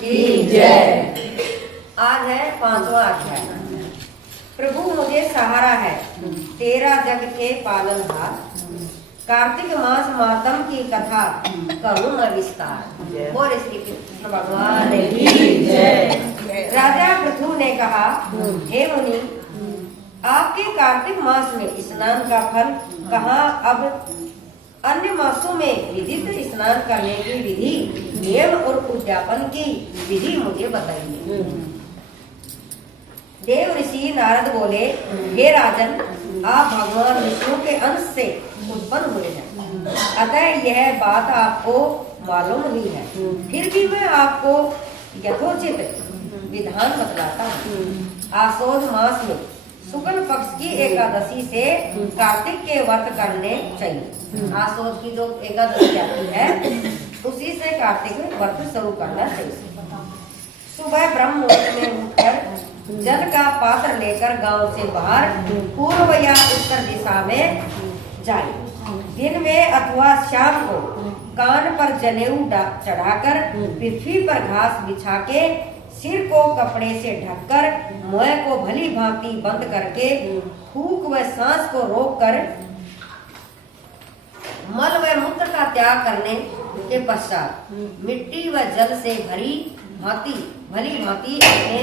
की जय। आज है 5वां अध्याय। प्रभु मुझे सहारा है, तेरा जग के पालनहार। कार्तिक मास मातम की कथा करूं मैं विस्तार। बोल श्री कृष्ण भगवान की जय। राजा पृथु ने कहा, हे मुनि, आपके कार्तिक मास में स्नान का फल कहाँ? अब अन्य मासों में विधित स्नान करने की विधि, नियम और उद्यापन की विधि मुझे बताइए। देव ऋषि नारद बोले, हे राजन, आप भगवान विष्णु के अंश से उत्पन्न हुए हैं, अतः यह बात आपको मालूम ही है। फिर भी मैं आपको यथोचित विधान बतलाता हूँ। आसोज मास में शुक्ल पक्ष की एकादशी से कार्तिक के व्रत करने चाहिए। आसोज की जो एकादशी आती है, उसी से कार्तिक व्रत शुरू करना चाहिए। सुबह ब्रह्म मुहूर्त में उठकर जल का पात्र लेकर गांव से बाहर पूर्व या उत्तर दिशा में जाए। दिन में अथवा शाम को कान पर जनेऊ चढ़ाकर पृथ्वी पर घास बिछा के सिर को कपड़े से ढककर मुंह को भली भांति बंद करके फूंक व सांस को रोककर मल व मूत्र का त्याग करने के पश्चात मिट्टी व जल से भली भांति अपने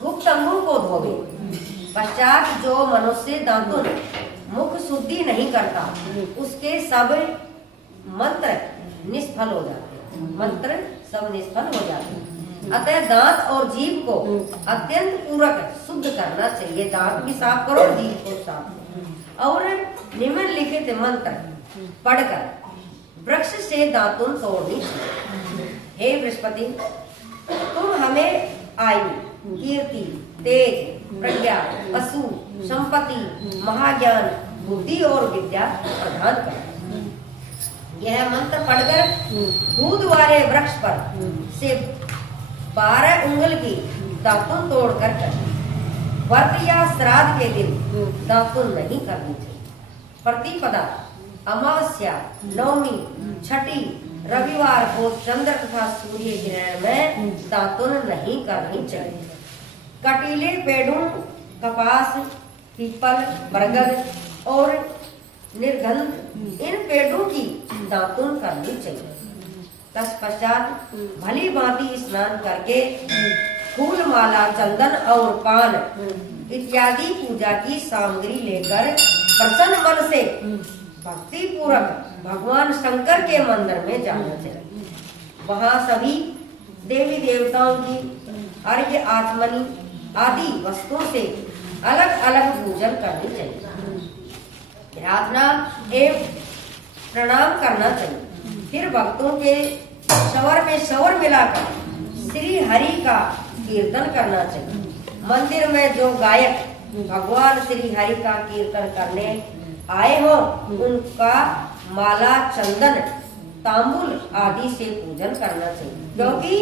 गुप्त अंगों को धोवे। पश्चात जो मनुष्य दांतुन मुख शुद्धि नहीं करता, उसके सब मंत्र निष्फल हो जाते। अतः दांत और जीभ को अत्यंत पूरक शुद्ध करना चाहिए। दांत भी साफ करो, जीभ को साफ करो और निम्नलिखित मंत्र पढ़कर वृक्ष से दातुन तोड़नी चाहिए। हे बृहस्पति, तुम हमें आयु, कीर्ति, तेज, प्रज्ञा, पशु, संपत्ति, महाज्ञान, बुद्धि और विद्या प्रदान करो। यह मंत्र पढ़कर दूध वाले वृक्ष पर से 12 उंगल की दातुन तोड़कर व्रत या श्राद्ध के दिन दातुन नहीं करनी चाहिए। प्रतिपदा, अमावस्या, नवमी, छठी, रविवार को चंद्र तथा सूर्य ग्रहण में दातुन नहीं करनी चाहिए। कटीले पेड़ों, कपास, पीपल, बरगद और निर्गंध, इन पेड़ों की दातुन करनी चाहिए। तत्पश्चात भली भांति स्नान करके फूल, माला, चंदन और पान इत्यादि पूजा की सामग्री लेकर प्रसन्न मन से भक्ति पूर्वक भगवान शंकर के मंदिर में जाना चाहिए। वहाँ सभी देवी देवताओं की अर्घ्य, आचमनी आदि वस्तुओं से अलग अलग पूजन करनी चाहिए। प्रार्थना एवं प्रणाम करना चाहिए। फिर भक्तों के शवर में शवर मिलाकर श्री हरि का कीर्तन करना चाहिए। मंदिर में जो गायक भगवान श्री हरि का कीर्तन करने आए हो, उनका माला, चंदन, तांबुल आदि से पूजन करना चाहिए, क्योंकि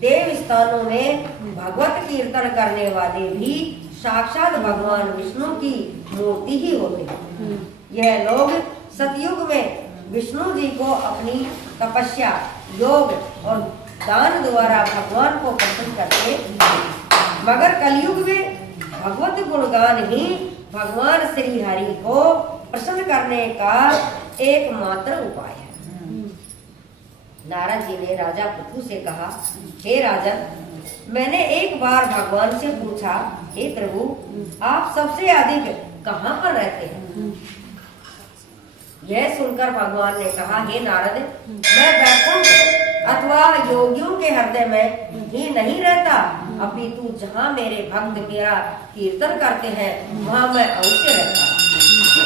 देव स्थानों में भगवत कीर्तन करने वाले भी साक्षात भगवान विष्णु की मूर्ति ही होते हैं। यह लोग सतयुग में विष्णु जी को अपनी तपस्या, योग और दान द्वारा भगवान को प्रसन्न करते हैं, मगर कलयुग में भगवत गुणगान ही भगवान श्री हरि को प्रसन्न करने का एकमात्र उपाय है। नारद जी ने राजा पृथु से कहा, हे राजन, मैंने एक बार भगवान से पूछा, हे प्रभु, आप सबसे अधिक कहाँ पर रहते हैं? यह सुनकर भगवान ने कहा, हे नारद, मैं वैकुंठ अथवा योगियों के हृदय में ही नहीं रहता, अपितु जहाँ मेरे भक्त मेरा कीर्तन करते हैं, वहाँ मैं अवश्य रहता हूँ।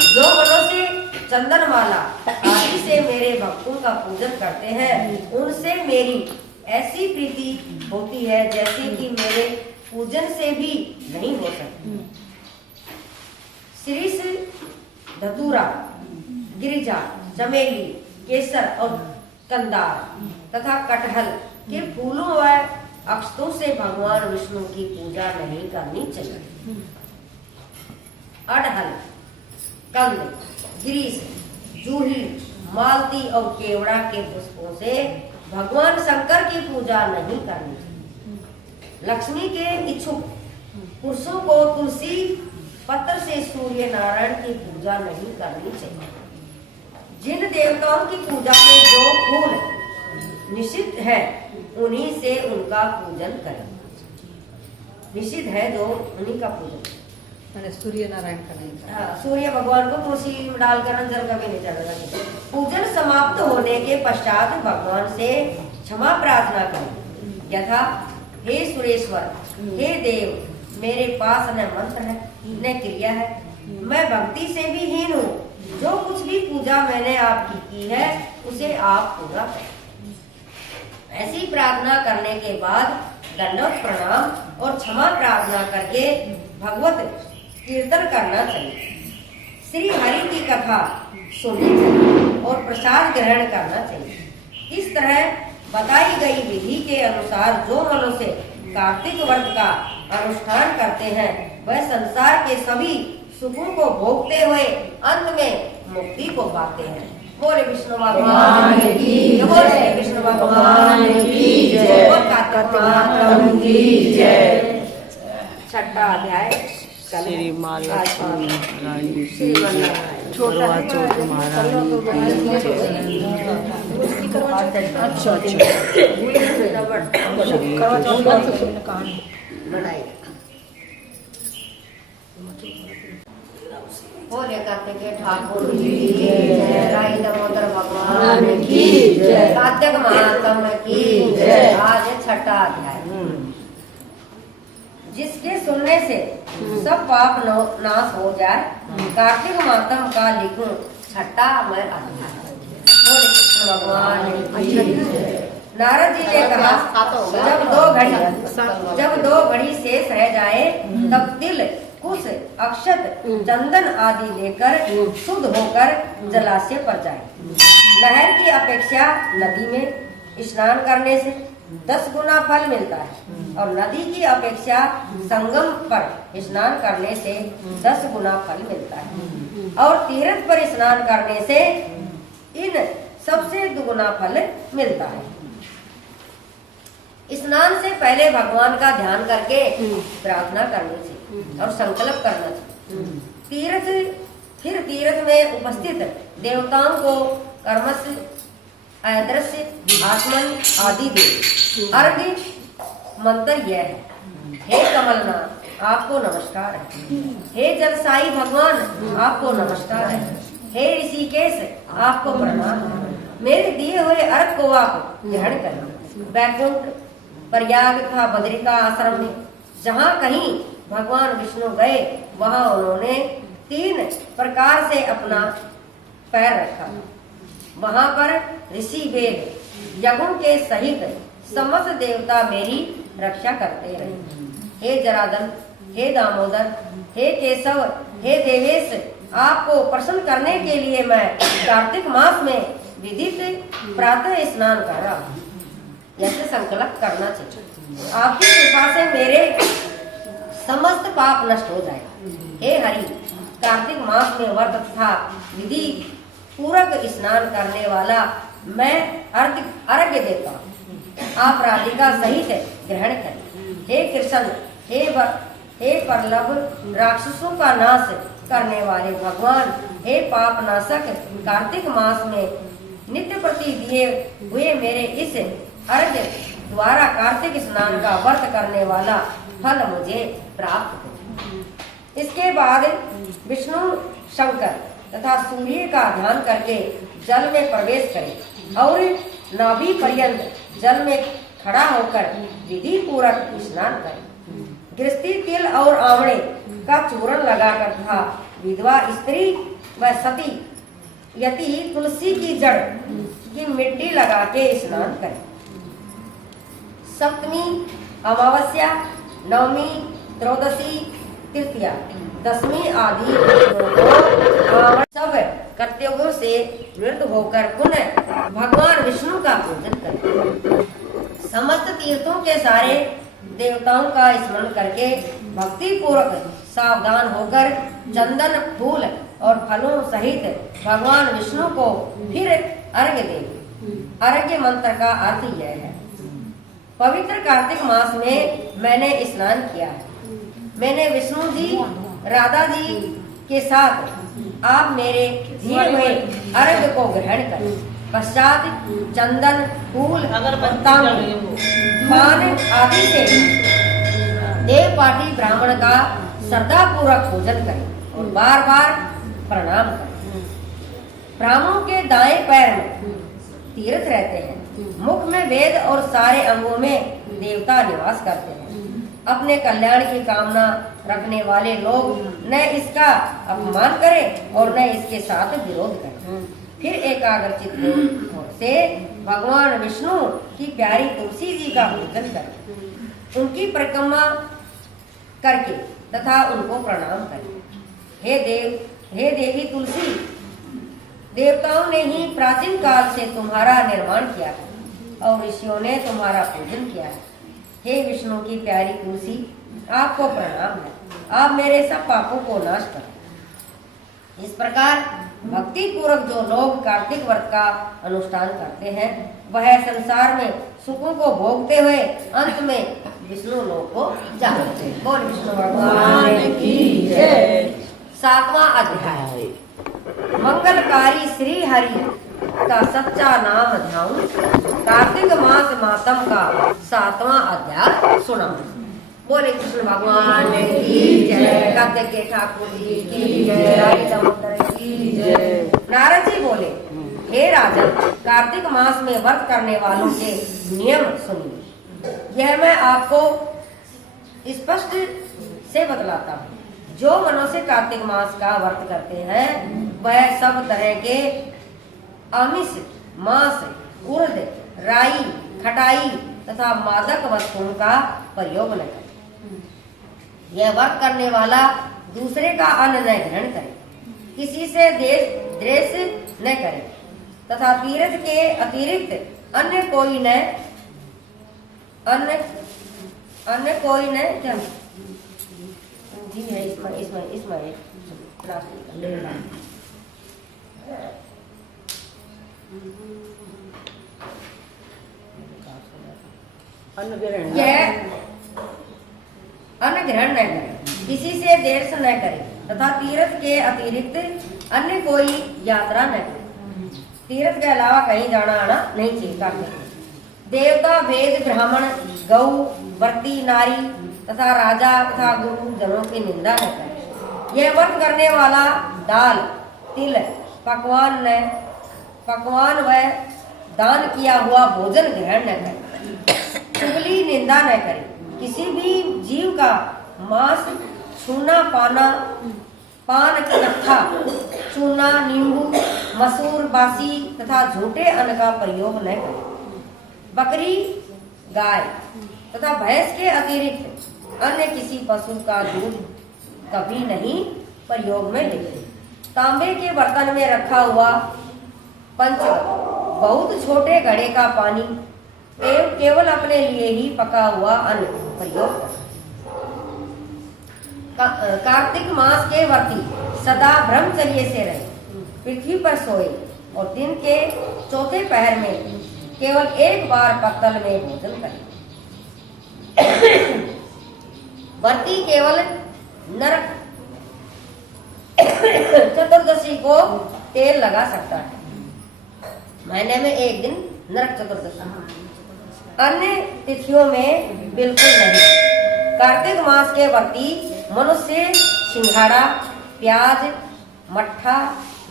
जो मनुष्य चंदन माला आदि से मेरे भक्तों का पूजन करते हैं, उनसे मेरी ऐसी प्रीति होती है जैसे कि मेरे पूजन से भी नहीं हो सकती। शीर्ष, धतूरा, गिरिजा, चमेली, केसर और कंदार तथा कटहल के फूलों व अक्षतों से भगवान विष्णु की पूजा नहीं करनी चाहिए। अड़हल, कंद, गिरीश, जूही, मालती और केवड़ा के पुष्पों से भगवान शंकर की पूजा नहीं करनी चाहिए। लक्ष्मी के इच्छुक पुरुषों को तुलसी पत्र से सूर्य नारायण की पूजा नहीं करनी चाहिए। जिन देवताओं की पूजा में जो फूल निषिद्ध है उन्हीं से उनका पूजन करें। निषिद्ध है जो उन्हीं का पूजन, मैंने सूर्य नारायण का नहीं। सूर्य भगवान को तुलसी में डालकर जल कभी नहीं चढ़ाना चाहिए। पूजन समाप्त होने के पश्चात भगवान से क्षमा प्रार्थना करें यथा हे सुरेश्वर, हे देव, मेरे पास न मंत्र है न क्रिया है, मैं भक्ति से भी हीन हूँ। जो कुछ भी पूजा मैंने आपकी की है उसे आप पूरा करें। ऐसी प्रार्थना करने के बाद दंडवत प्रणाम और क्षमा प्रार्थना करके भगवत कीर्तन करना चाहिए। श्री हरि की कथा सुननी चाहिए और प्रसाद ग्रहण करना चाहिए। इस तरह बताई गई विधि के अनुसार जो मनुष्य कार्तिक व्रत का अनुष्ठान करते हैं वह संसार के सभी सुखों को भोगते हुए अंत में मुक्ति को पाते हैं। बोले विष्णु भगवान की जय, बोले श्री विष्णु भगवान की जय, बोल कार्तिक महात्मा की जय। छठा अध्याय श्री माला रानी श्री वल्लभ करवा चौथ महारानी बोले कार्तिक ठाकुर की जय, राई दामोदर भगवान की जय, कार्तिक महात्मा की जय। आज छठा अध्याय जिसके सुनने से सब पाप नाश हो जाए, कार्तिक मातम का लिखूं छठा मैं अध्याय। बोले कृष्ण भगवान की जय। नारद जी ने कहा जब दो घड़ी शेष रह जाए तब तिल, कुश, अक्षत, चंदन आदि लेकर शुद्ध होकर जलाशय पर जाए। नहर की अपेक्षा नदी में स्नान करने से 10 गुना फल मिलता है और नदी की अपेक्षा संगम पर स्नान करने से 10 गुना फल मिलता है और तीर्थ पर स्नान करने से इन सबसे दुगुना फल मिलता है। स्नान से पहले भगवान का ध्यान करके प्रार्थना करनी चाहिए और संकल्प करना चाहिए। तीर्थ में उपस्थित देवताओं को कर्मस्य, अदृश्य, आत्मन आदि दे। अर्घ्य मंत्र यह है, हे कमलनाथ आपको नमस्कार है, हे जलसाई भगवान आपको नमस्कार है, हे ऋषिकेश आपको प्रणाम है। मेरे दिए हुए अर्घ को आप ग्रहण करें। वैकुंठ, प्रयाग तथा बद्रिका आश्रम में जहाँ कहीं भगवान विष्णु गए वहाँ उन्होंने 3 प्रकार से अपना पैर रखा। वहाँ पर ऋषि वेद यज्ञों के सहित समस्त देवता मेरी रक्षा करते रहे। हे जरादन, हे दामोदर, हे केशव, हे देवेश, आपको प्रसन्न करने के लिए मैं कार्तिक मास में विधित प्रातः स्नान कर रहा हूँ। ऐसे संकल्प करना चाहिए। आपकी कृपा से मेरे समस्त पाप नष्ट हो जाए। हे हरि, कार्तिक मास में व्रत तथा विधि पूरक स्नान करने वाला मैं अर्घ्य देता हूँ। आप राधिका सहित ग्रहण करें। हे कृष्ण, हे प्रलभ, राक्षसों का नाश करने वाले भगवान, हे पाप नाशक, कार्तिक मास में नित्य प्रति दिए हुए मेरे इस अर्घ्य द्वारा कार्तिक स्नान का व्रत करने वाला फल मुझे प्राप्त हो। इसके बाद विष्णु, शंकर तथा सूर्य का ध्यान करके जल में प्रवेश करें और नाभि पर्यंत जल में खड़ा होकर विधि पूर्वक स्नान करें। गृहस्थी तिल और आंवले का चूर्ण लगाकर तथा विधवा स्त्री व सती यति तुलसी की जड़ की मिट्टी लगा के स्नान करें। सप्तमी, अमावस्या, नवमी, त्रयोदशी, तृतीया, दशमी आदि सब कर्तव्यों से निवृत्त होकर पुनः भगवान विष्णु का पूजन करें। समस्त तीर्थों के सारे देवताओं का स्मरण करके भक्ति पूर्वक सावधान होकर चंदन, फूल और फलों सहित भगवान विष्णु को फिर अर्घ्य दें। अर्घ्य मंत्र का अर्थ यह है, पवित्र कार्तिक मास में मैंने स्नान किया है। मैंने विष्णु जी, राधा जी के साथ आप मेरे दिए हुए अर्घ्य को ग्रहण करें। पश्चात चंदन, फूल, तांबे, पान आदि से देव पाठी ब्राह्मण का श्रद्धा पूर्वक पूजन करें और बार बार प्रणाम करें। ब्राह्मणों के दाएं पैर में तीर्थ रहते हैं, मुख में वेद और सारे अंगों में देवता निवास करते हैं। अपने कल्याण की कामना रखने वाले लोग न इसका अपमान करें और न इसके साथ विरोध करें। फिर एकाग्रचित्त से भगवान विष्णु की प्यारी तुलसी जी का पूजन करें, उनकी परिक्रमा करके तथा उनको प्रणाम करें। हे देवी तुलसी, देवताओं ने ही प्राचीन काल से तुम्हारा निर्माण किया है और ऋषियों ने तुम्हारा पूजन किया है। हे विष्णु की प्यारी तुलसी, आपको प्रणाम है। आप मेरे सब पापों को नाश करो। इस प्रकार भक्ति पूर्वक जो लोग कार्तिक व्रत का अनुष्ठान करते हैं, वह संसार में सुखों को भोगते हुए अंत में विष्णु लोक को जाते हैं। बोल विष्णु भगवान की जय। 7वां अध्याय, मंगलकारी श्री हरि का सच्चा नाम ध्यान। कार्तिक मास मातम का 7वां अध्याय सुना। बोले कृष्ण भगवान की जय। कार्तिक के ठाकुर जी की जय। हरि समुद्र की जय। नारद जी बोले, हे राजन, कार्तिक मास में व्रत करने वालों के नियम सुनिए। यह मैं आपको स्पष्ट से बतलाता हूँ। जो मनुष्य कार्तिक मास का व्रत करते हैं, वह सब तरह के आमिष, मांस, उर्द, राई, खटाई तथा मादक वस्तुओं का प्रयोग न करे। यह व्रत करने वाला दूसरे का अन्न न ग्रहण करे, किसी से द्वेष न करे तथा तीर्थ के अतिरिक्त अन्य कोई न क्या जी है इसमें अन्न ग्रहण न करे, किसी से देर न करे तथा तीर्थ के अतिरिक्त अन्य कोई यात्रा न करे। तीर्थ के अलावा कहीं जाना आना नहीं चाहिए। देवता, वेद, ब्राह्मण, गौ, व्रती नारी तथा राजा तथा गुरु जनों की निंदा न करे। यह व्रत करने वाला दाल, तिल, पकवान व दान किया हुआ भोजन ग्रहण न करे। चुगली, निंदा न करे। किसी भी जीव का मांस छूना, पान, कट्ठा, चूना, नींबू, मसूर, बासी तथा झूठे अन्न का प्रयोग न करे। बकरी, गाय तथा भैंस के अतिरिक्त अन्य किसी पशु का दूध कभी नहीं प्रयोग में ले। तांबे के बर्तन में रखा हुआ पंचगव्य, बहुत छोटे घड़े का पानी, केवल अपने लिए ही पका हुआ अन्न प्रयोग करें। कार्तिक मास के व्रती सदा ब्रह्मचर्य से रहे, पृथ्वी पर सोए और दिन के चौथे पहर में केवल एक बार पत्तल में भोजन करें। व्रती केवल नरक चतुर्दशी को तेल लगा सकता है। महीने में एक दिन नरक चतुर्दशी, अन्य तिथियों में बिल्कुल नहीं। कार्तिक मास के व्रती मनुष्य सिंघाड़ा, प्याज, मट्ठा,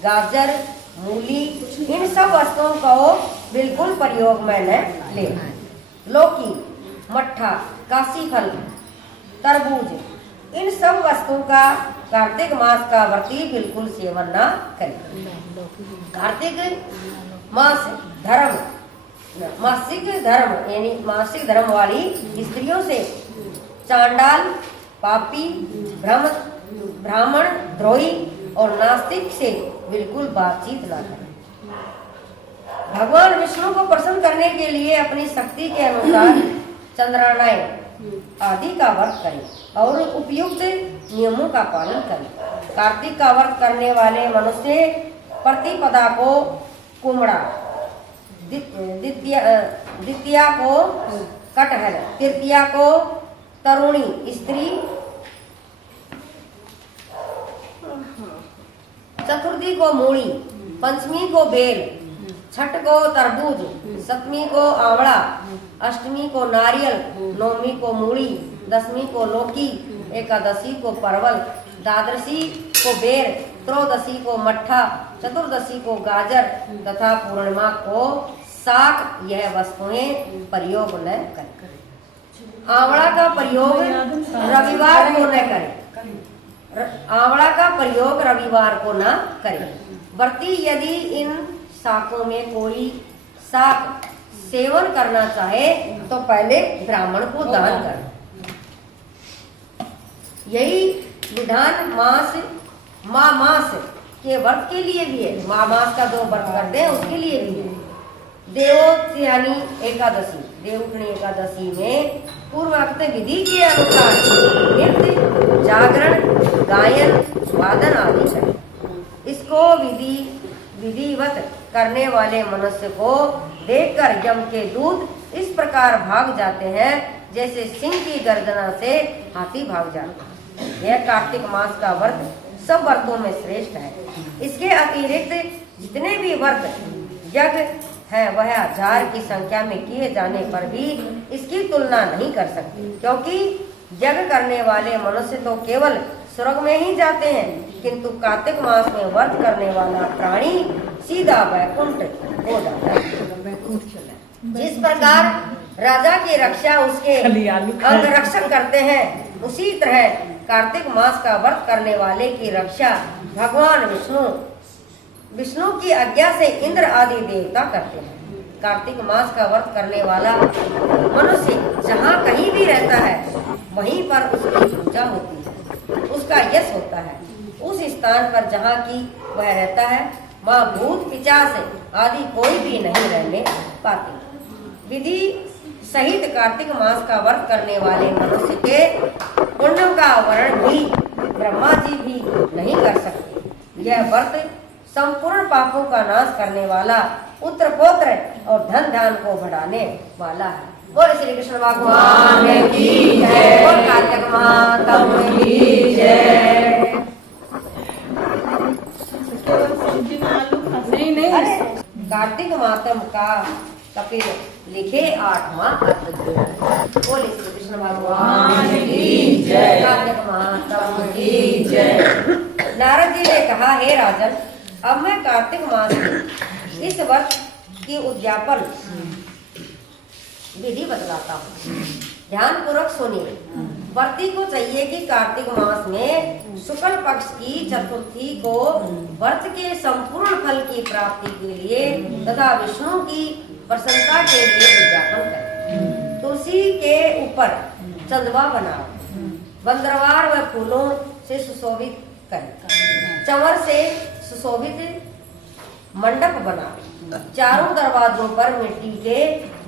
गाजर, मूली, इन सब वस्तुओं को बिल्कुल प्रयोग में न ले। लौकी, मट्ठा, काशी फल, तरबूज, इन सब वस्तुओं का कार्तिक मास का व्रती बिल्कुल सेवन न करे। कार्तिक मास मासिक धर्म वाली स्त्रियों से चांडाल, पापी, ब्राह्मण द्रोही और नास्तिक से बिल्कुल बातचीत ना करें। भगवान विष्णु को प्रसन्न करने के लिए अपनी शक्ति के अनुसार चंद्रायण आदि का व्रत करें और उपयुक्त नियमों का पालन करें। कार्तिक का व्रत करने वाले मनुष्य प्रतिपदा को कुमड़ा, द्वितीया को कटहल, तृतीया को तरुणी स्त्री, चतुर्थी को मूली, पंचमी को बेल, छठ को तरबूज, सप्तमी को आंवला, अष्टमी को नारियल, नौवीं को मूली, दसवीं को लौकी, एकादशी को परवल, द्वादशी को बेर, त्रयोदशी को मट्ठा, चतुर्दशी को गाजर तथा पूर्णिमा को साग। यह वस्तुएं प्रयोग न करें। आंवला का प्रयोग रविवार को न करें। आंवला का प्रयोग रविवार को न करें। व्रती यदि इन शाकों में कोई शाक सेवन करना चाहे तो पहले ब्राह्मण को दान करें। यही विधान मास के व्रत के लिए भी है। मास का जो व्रत करते हैं उसके लिए भी है। देवोत्थानी एकादशी, देवउठनी एकादशी में पूर्वोक्त विधि के अनुसार नृत्य, जागरण, गायन, वादन आदि करें। इसको विधिवत करने वाले मनुष्य को देखकर यम के दूत इस प्रकार भाग जाते हैं जैसे सिंह की गर्जना से हाथी भाग जाता है। यह कार्तिक मास का व्रत सब व्रतों में श्रेष्ठ है। इसके अतिरिक्त जितने भी व्रत यज्ञ है वह 1000 की संख्या में किए जाने पर भी इसकी तुलना नहीं कर सकते, क्योंकि यज्ञ करने वाले मनुष्य तो केवल स्वर्ग में ही जाते हैं, किंतु कार्तिक मास में व्रत करने वाला प्राणी सीधा वैकुंठ हो जाता है। जिस प्रकार राजा की रक्षा उसके अंग रक्षक करते हैं, उसी तरह कार्तिक मास का व्रत करने वाले की रक्षा भगवान विष्णु की आज्ञा से इंद्र आदि देवता करते हैं। कार्तिक मास का व्रत करने वाला मनुष्य जहाँ कहीं भी रहता है वहीं पर उसकी पूजा होती है, उसका यश होता है। उस स्थान पर जहाँ की वह रहता है वहाँ भूत पिशाच आदि कोई भी नहीं रहने पाते। विधि सहित कार्तिक मास का व्रत करने वाले मनुष्य के पुण्य का वर्ण भी ब्रह्मा जी भी नहीं कर सकते। यह व्रत संपूर्ण पापों का नाश करने वाला, पुत्र पौत्र और धन धान को बढ़ाने वाला है। बोल श्री कृष्ण भगवान की जय, बोल कार्तिक माता की जय। नहीं कार्तिक मातम का कपिल लिखे 8वां अध्याय। बोल श्री कृष्ण भगवान की जय, कार्तिक माता की जय। नारद जी ने कहा, हे राजन, अब मैं कार्तिक मास में इस वर्ष की उद्यापन विधि बतलाता हूँ। ध्यान पूर्वक सुनिए। व्रती को चाहिए कि कार्तिक मास में शुक्ल पक्ष की चतुर्थी को व्रत के संपूर्ण फल की प्राप्ति के लिए तथा विष्णु की प्रसन्नता के लिए उद्यापन करें। तुलसी के ऊपर चंदवा बनाओ, बंदरवार व फूलों से सुशोभित करें, चंवर से सुशोभित मंडप बनाओ, चारों दरवाजों पर मिट्टी के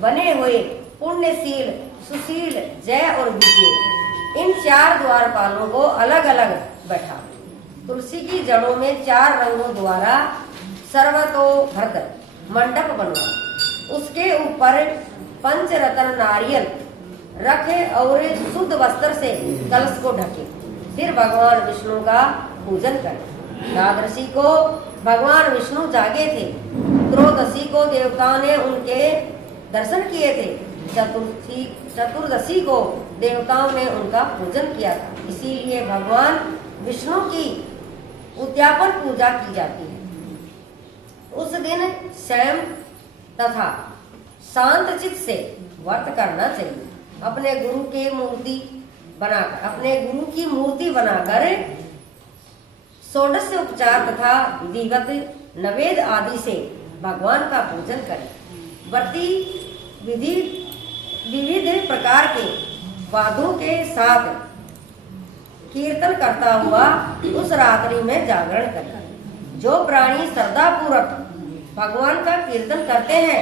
बने हुए पुण्यशील, सुशील, जय और विजय इन 4 द्वारपालों को अलग अलग बैठाओ। तुलसी की जड़ों में 4 रंगों द्वारा सर्वतोभद्र मंडप बनवाओ। उसके ऊपर पंचरत्न नारियल रखे और शुद्ध वस्त्र से कलश को ढके। फिर भगवान विष्णु का पूजन करें। द्वादशी को भगवान विष्णु जागे थे, त्रयोदशी को देवताओं ने उनके दर्शन किए थे, चतुर्दशी को देवताओं ने उनका पूजन किया था। इसीलिए भगवान विष्णु की उद्यापन पूजा की जाती है। उस दिन स्वयं तथा शांत चित्त से व्रत करना चाहिए। अपने गुरु की मूर्ति बनाकर षोडश उपचार तथा विधिवत नवेद आदि से भगवान का पूजन करें। व्रती विविध प्रकार के वाद्यों के साथ कीर्तन करता हुआ उस रात्रि में जागरण करें। जो प्राणी श्रद्धा पूर्वक भगवान का कीर्तन करते हैं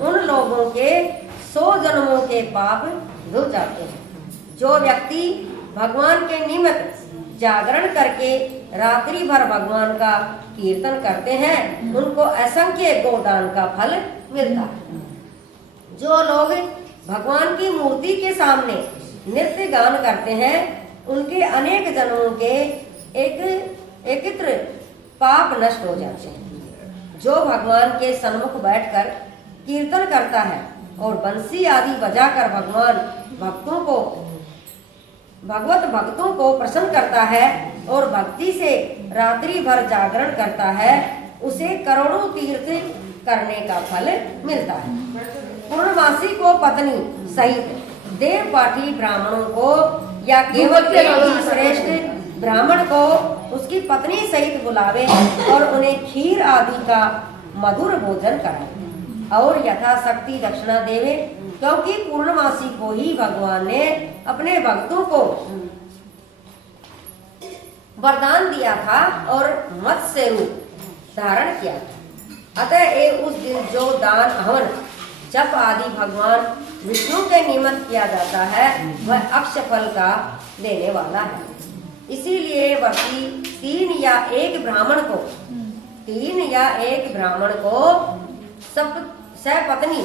उन लोगों के 100 जन्मों के पाप धुल जाते हैं। जो व्यक्ति भगवान के निमित्त जागरण करके रात्रि भर भगवान का कीर्तन करते हैं उनको असंख्य गोदान का फल मिलता है। जो लोग भगवान की मूर्ति के सामने नृत्य गान करते हैं उनके अनेक जन्मों के एकत्र पाप नष्ट हो जाते हैं। जो भगवान के सन्मुख बैठकर कीर्तन करता है और बंसी आदि बजाकर भगवत भक्तों को प्रसन्न करता है और भक्ति से रात्रि भर जागरण करता है, उसे करोड़ों तीर्थ करने का फल मिलता है। पूर्णमासी को पत्नी सहित देव पाठी ब्राह्मणों को या केवल एक श्रेष्ठ ब्राह्मण को उसकी पत्नी सहित बुलावे और उन्हें खीर आदि का मधुर भोजन कराए और यथाशक्ति दक्षिणा देवे, क्योंकि पूर्णमासी को ही भगवान ने अपने भक्तों को वरदान दिया था और मत्स्य रूप धारण किया था। अतः उस दिन जो दान हवन जप आदि भगवान विष्णु के निमित्त किया जाता है वह अक्षय फल का देने वाला है। इसीलिए वर्ती तीन या एक ब्राह्मण को सपत्नी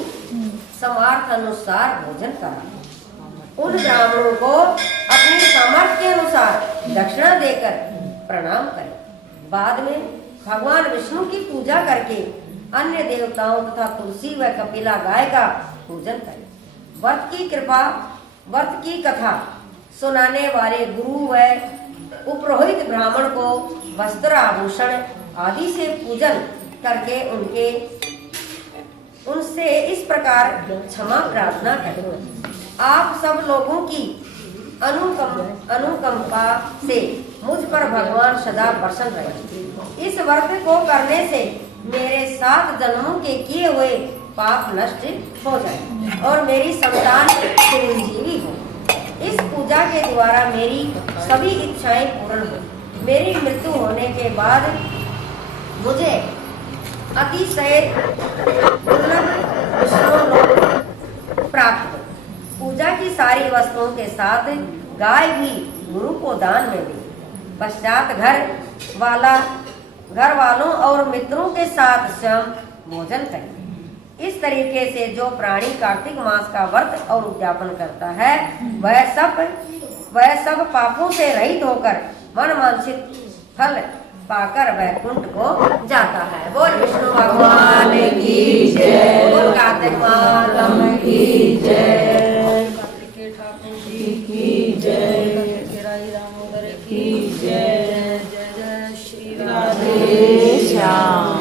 समार्थ अनुसार भोजन करा। उन ब्राह्मणों को अपनी सामर्थ्य के अनुसार दक्षिणा देकर प्रणाम करें। बाद में भगवान विष्णु की पूजा करके अन्य देवताओं तथा तुलसी व कपिला गाय का पूजन करें। व्रत की कथा सुनाने वाले गुरु व उपरोहित ब्राह्मण को वस्त्र आभूषण आदि से पूजन करके उनसे इस प्रकार क्षमा प्रार्थना करें। आप सब लोगों की अनुकंपा से मुझ पर भगवान सदा प्रसन्न रहे। इस व्रत को करने से मेरे 7 जन्मों के किए हुए पाप नष्ट हो जाए और मेरी संतान चिरंजीवी हो। इस पूजा के द्वारा मेरी सभी इच्छाएं पूर्ण हो। मेरी मृत्यु होने के बाद मुझे अतिशय दुर्लभ विष्णु लोक प्राप्त हो। पूजा की सारी वस्तुओं के साथ गाय भी गुरु को दान में दी। पश्चात घर वालों और मित्रों के साथ स्वयं भोजन करें। इस तरीके से जो प्राणी कार्तिक मास का व्रत और उद्यापन करता है वह सब पापों से रहित होकर मनवांछित फल पाकर वैकुंठ को जाता है। बोल विष्णु भगवान की जय, बोल कार्तिक माता की जय, की जय, रामोदर की जय, जय जय श्री राधे श्याम।